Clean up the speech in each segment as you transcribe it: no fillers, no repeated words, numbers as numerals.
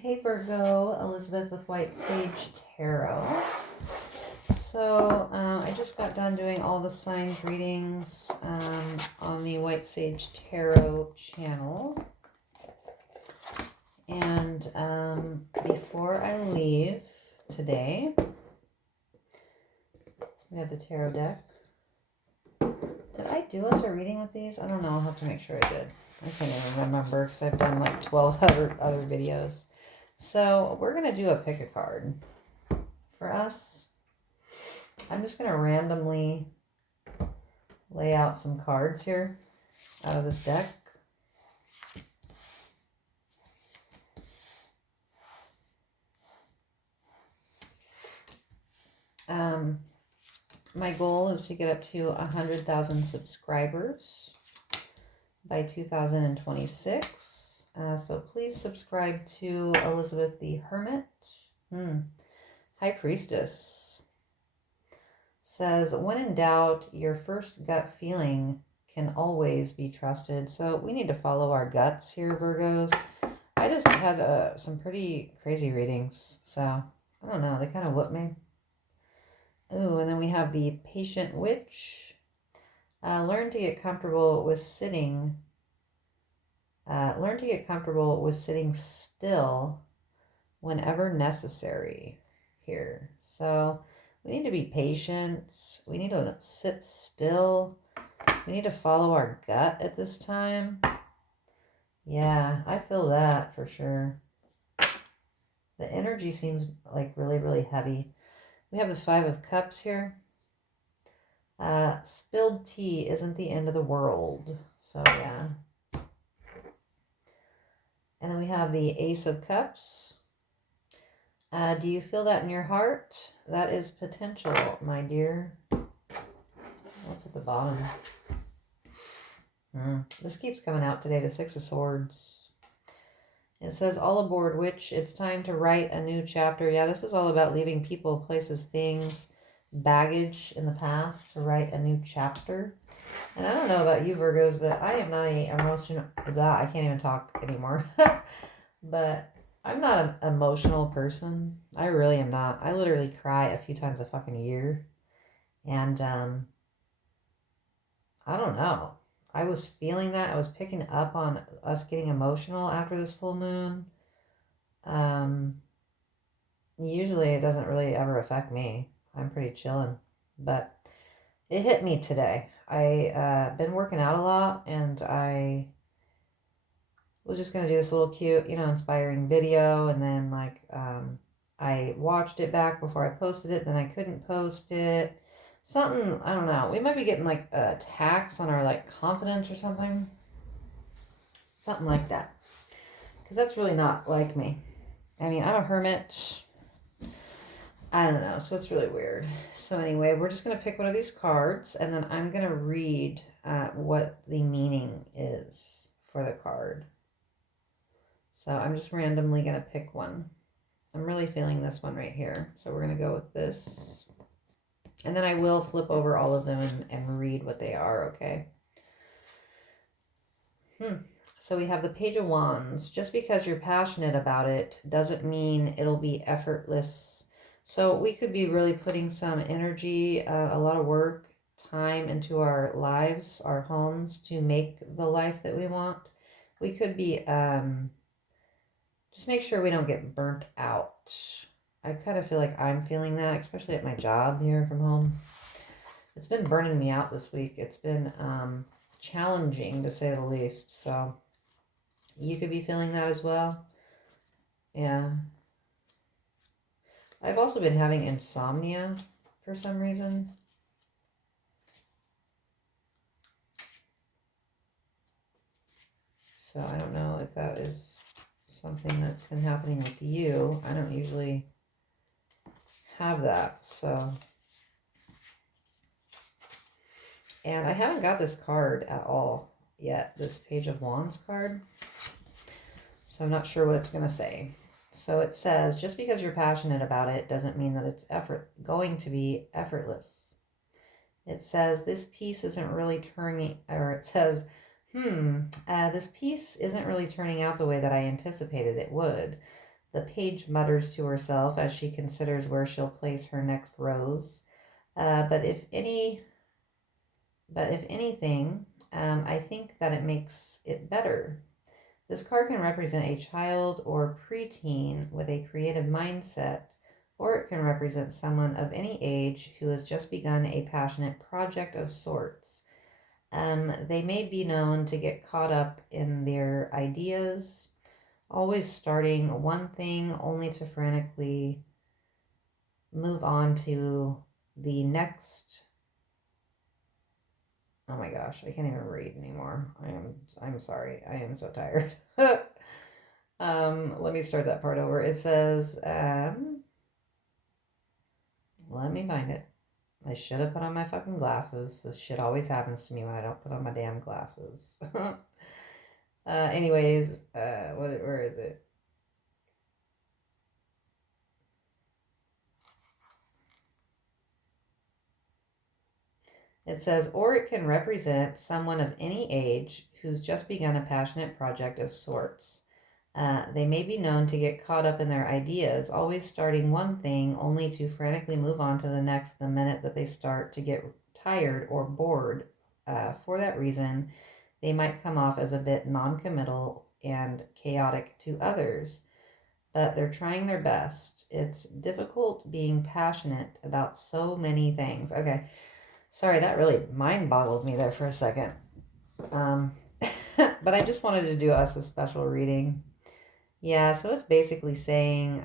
Hey Virgo, Elizabeth with White Sage Tarot. So I just got done doing all the signs readings on the White Sage Tarot channel. And before I leave today, we have the tarot deck. Did I do us a reading with these? I don't know. I'll have to make sure I did. I can't even remember because I've done like 12 other videos. So we're going to do a pick a card. For us, I'm just going to randomly lay out some cards here out of this deck. My goal is to get up to 100,000 subscribers by 2026. So please subscribe to Elizabeth the Hermit. High Priestess says, when in doubt, your first gut feeling can always be trusted. So we need to follow our guts here, Virgos. I just had some pretty crazy readings. So I don't know. They kind of whooped me. Oh, and then we have the Patient Witch. Learn to get comfortable with sitting. Learn to get comfortable with sitting still whenever necessary here. So we need to be patient. We need to sit still. We need to follow our gut at this time. Yeah, I feel that for sure. The energy seems like really, really heavy. We have the Five of Cups here. Spilled tea isn't the end of the world. So, yeah. And then we have the Ace of Cups. Do you feel that in your heart? That is potential, my dear. What's at the bottom? This keeps coming out today, the Six of Swords. It says, all aboard, witch. It's time to write a new chapter. Yeah, this is all about leaving people, places, things, baggage in the past to write a new chapter. And I don't know about you, Virgos, but I am not an emotional... I can't even talk anymore. But I'm not an emotional person. I really am not. I literally cry a few times a fucking year. And I don't know. I was feeling that. I was picking up on us getting emotional after this full moon. Usually it doesn't really ever affect me. I'm pretty chilling. But it hit me today. I been working out a lot, and I was just going to do this little cute, inspiring video. And then I watched it back before I posted it. Then I couldn't post it. Something, I don't know. We might be getting like attacks on our confidence or something. Something like that. Because that's really not like me. I mean, I'm a hermit. I don't know. So it's really weird. So anyway, we're just going to pick one of these cards. And then I'm going to read what the meaning is for the card. So I'm just randomly going to pick one. I'm really feeling this one right here. So we're going to go with this. And then I will flip over all of them and read what they are, okay? So we have the Page of Wands. Just because you're passionate about it doesn't mean it'll be effortless. So we could be really putting some energy, a lot of work, time into our lives, our homes, to make the life that we want. We could be, just make sure we don't get burnt out. I kind of feel like I'm feeling that, especially at my job here from home. It's been burning me out this week. It's been challenging, to say the least. So you could be feeling that as well. Yeah. I've also been having insomnia for some reason. So I don't know if that is something that's been happening with you. I don't usually have that, so. And I haven't got this card at all yet, this Page of Wands card. So I'm not sure what it's going to say. So it says, just because you're passionate about it doesn't mean that it's going to be effortless. It says, this piece isn't really turning, or it says, this piece isn't really turning out the way that I anticipated it would. The page mutters to herself as she considers where she'll place her next rose. But if anything, I think that it makes it better. This card can represent a child or preteen with a creative mindset, or it can represent someone of any age who has just begun a passionate project of sorts. They may be known to get caught up in their ideas, always starting one thing only to frantically move on to the next. Oh my gosh, I can't even read anymore. I'm sorry. I am so tired. Let me start that part over. It says, let me find it. I should have put on my fucking glasses. This shit always happens to me when I don't put on my damn glasses. Anyways, where is it? It says, or it can represent someone of any age who's just begun a passionate project of sorts. They may be known to get caught up in their ideas, always starting one thing only to frantically move on to the next the minute that they start to get tired or bored. For that reason, they might come off as a bit non-committal and chaotic to others, but they're trying their best. It's difficult being passionate about so many things. Okay, sorry, that really mind-boggled me there for a second. But I just wanted to do us a special reading. Yeah, so it's basically saying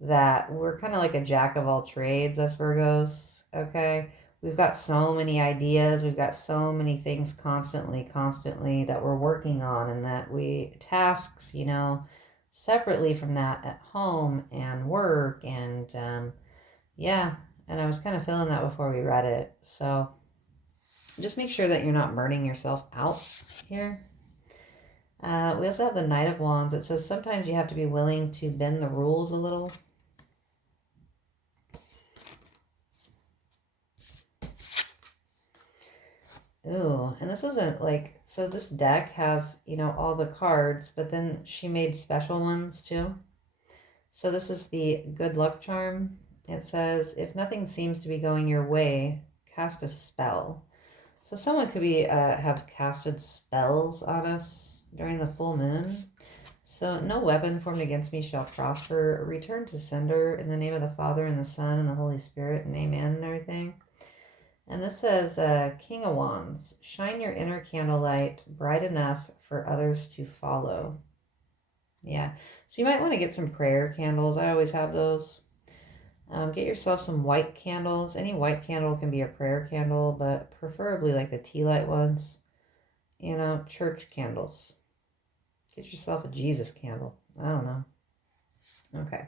that we're kind of like a jack of all trades, us Virgos, okay? We've got so many ideas, we've got so many things constantly that we're working on, and that tasks, separately from that at home and work, and yeah, and I was kind of feeling that before we read it, so just make sure that you're not burning yourself out here. We also have the Knight of Wands. It says sometimes you have to be willing to bend the rules a little. Ooh, and this isn't like, so this deck has, all the cards, but then she made special ones too. So this is the good luck charm. It says, if nothing seems to be going your way, cast a spell. So someone could be have casted spells on us during the full moon. So no weapon formed against me shall prosper. Return to sender in the name of the Father and the Son and the Holy Spirit, and amen and everything. And this says, King of Wands, shine your inner candlelight bright enough for others to follow. Yeah, so you might want to get some prayer candles. I always have those. Get yourself some white candles. Any white candle can be a prayer candle, but preferably like the tea light ones. Church candles. Get yourself a Jesus candle. I don't know. Okay.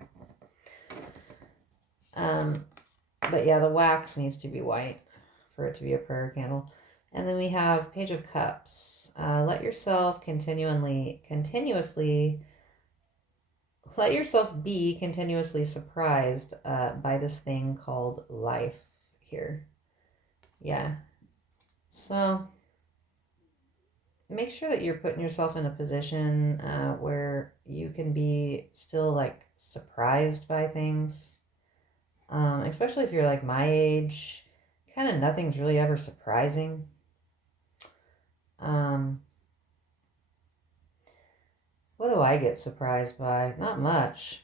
But yeah, the wax needs to be white for it to be a prayer candle. And then we have Page of Cups. Let yourself be continuously surprised by this thing called life here. Yeah. So make sure that you're putting yourself in a position where you can be still like surprised by things. Especially if you're like my age, kind of nothing's really ever surprising. What do I get surprised by? Not much.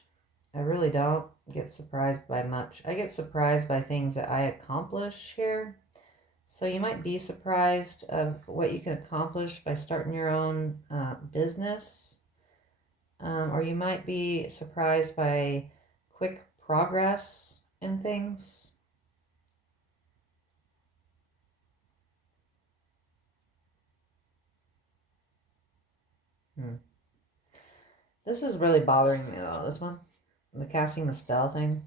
I really don't get surprised by much. I get surprised by things that I accomplish here. So you might be surprised of what you can accomplish by starting your own business. Or you might be surprised by quick progress in things. This is really bothering me though, this one. The casting the spell thing.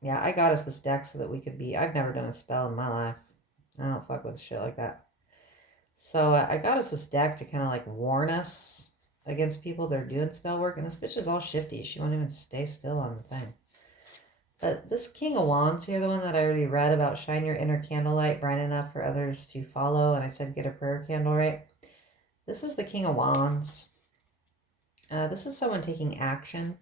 Yeah, I got us this deck so that we could be... I've never done a spell in my life. I don't fuck with shit like that. So I got us this deck to kind of like warn us against people that are doing spell work. And this bitch is all shifty. She won't even stay still on the thing. But this King of Wands here, the one that I already read about, shine your inner candlelight bright enough for others to follow. And I said get a prayer candle, right? This is the King of Wands. This is someone taking action.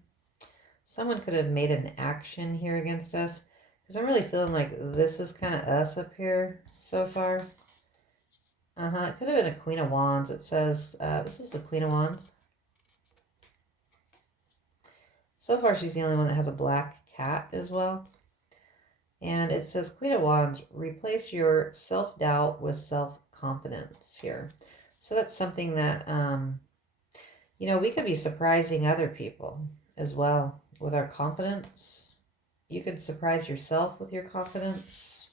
Someone could have made an action here against us. Because I'm really feeling like this is kind of us up here so far. It could have been a Queen of Wands. It says, this is the Queen of Wands. So far, she's the only one that has a black cat as well. And it says, Queen of Wands, replace your self-doubt with self-confidence here. So that's something that, you know, we could be surprising other people as well with our confidence. You could surprise yourself with your confidence.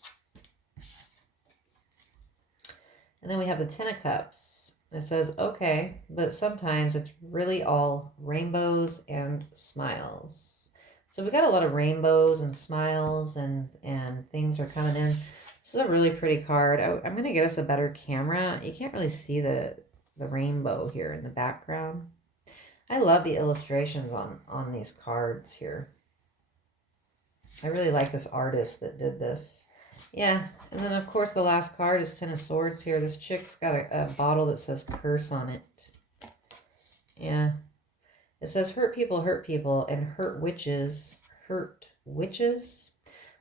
And then we have the Ten of Cups. It says, okay, but sometimes it's really all rainbows and smiles. So we got a lot of rainbows and smiles and things are coming in. This is a really pretty card. I'm going to get us a better camera. You can't really see the rainbow here in the background. I love the illustrations on these cards here. I really like this artist that did this. Yeah, and then of course the last card is Ten of Swords here. This chick's got a bottle that says curse on it. Yeah. It says hurt people, and hurt witches.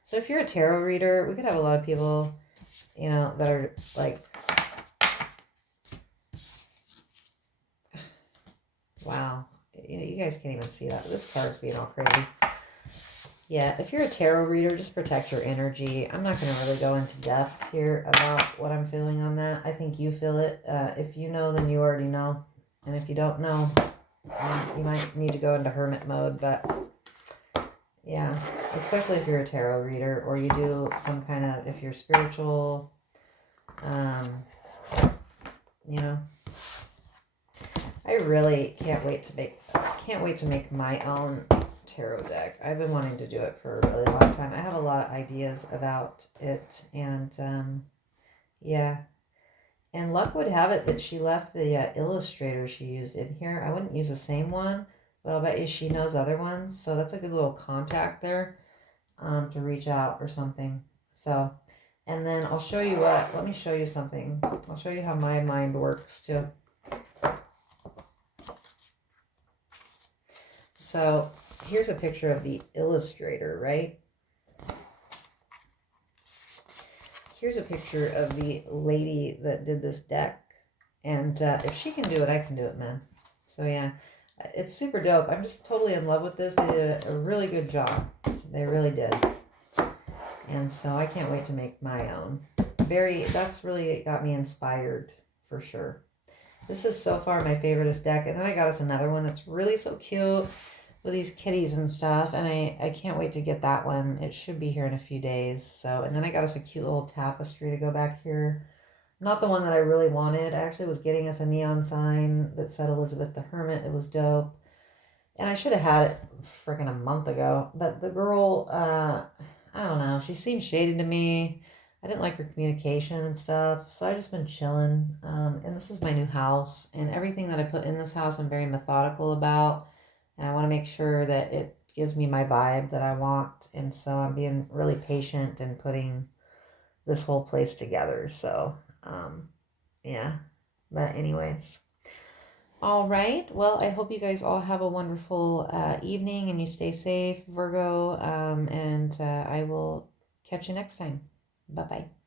So if you're a tarot reader, we could have a lot of people, you know, that are like, wow. You guys can't even see that. This card's being all crazy. Yeah, if you're a tarot reader, just protect your energy. I'm not going to really go into depth here about what I'm feeling on that. I think you feel it. If you know, then you already know. And if you don't know, you might need to go into hermit mode. But yeah, especially if you're a tarot reader or you do some kind of, if you're spiritual, you know. I really can't wait to make my own tarot deck. I've been wanting to do it for a really long time. I have a lot of ideas about it, and yeah. And luck would have it that she left the illustrator she used in here. I wouldn't use the same one, but I'll bet you she knows other ones. So that's a good little contact there to reach out or something. So, and then I'll show you what. Let me show you something. I'll show you how my mind works too. So here's a picture of the illustrator, right? Here's a picture of the lady that did this deck. And if she can do it, I can do it, man. So yeah, it's super dope. I'm just totally in love with this. They did a really good job. They really did. And so I can't wait to make my own. That's really got me inspired for sure. This is so far my favoriteest deck. And then I got us another one that's really so cute with these kitties and stuff. And I can't wait to get that one. It should be here in a few days. So, and then I got us a cute little tapestry to go back here. Not the one that I really wanted. I actually was getting us a neon sign that said Elizabeth the Hermit. It was dope. And I should have had it freaking a month ago. But the girl, I don't know. She seemed shady to me. I didn't like her communication and stuff. So I just been chilling. And this is my new house. And everything that I put in this house, I'm very methodical about. And I want to make sure that it gives me my vibe that I want. And so I'm being really patient and putting this whole place together. So, yeah. But anyways. All right. Well, I hope you guys all have a wonderful evening and you stay safe, Virgo. And I will catch you next time. Bye-bye.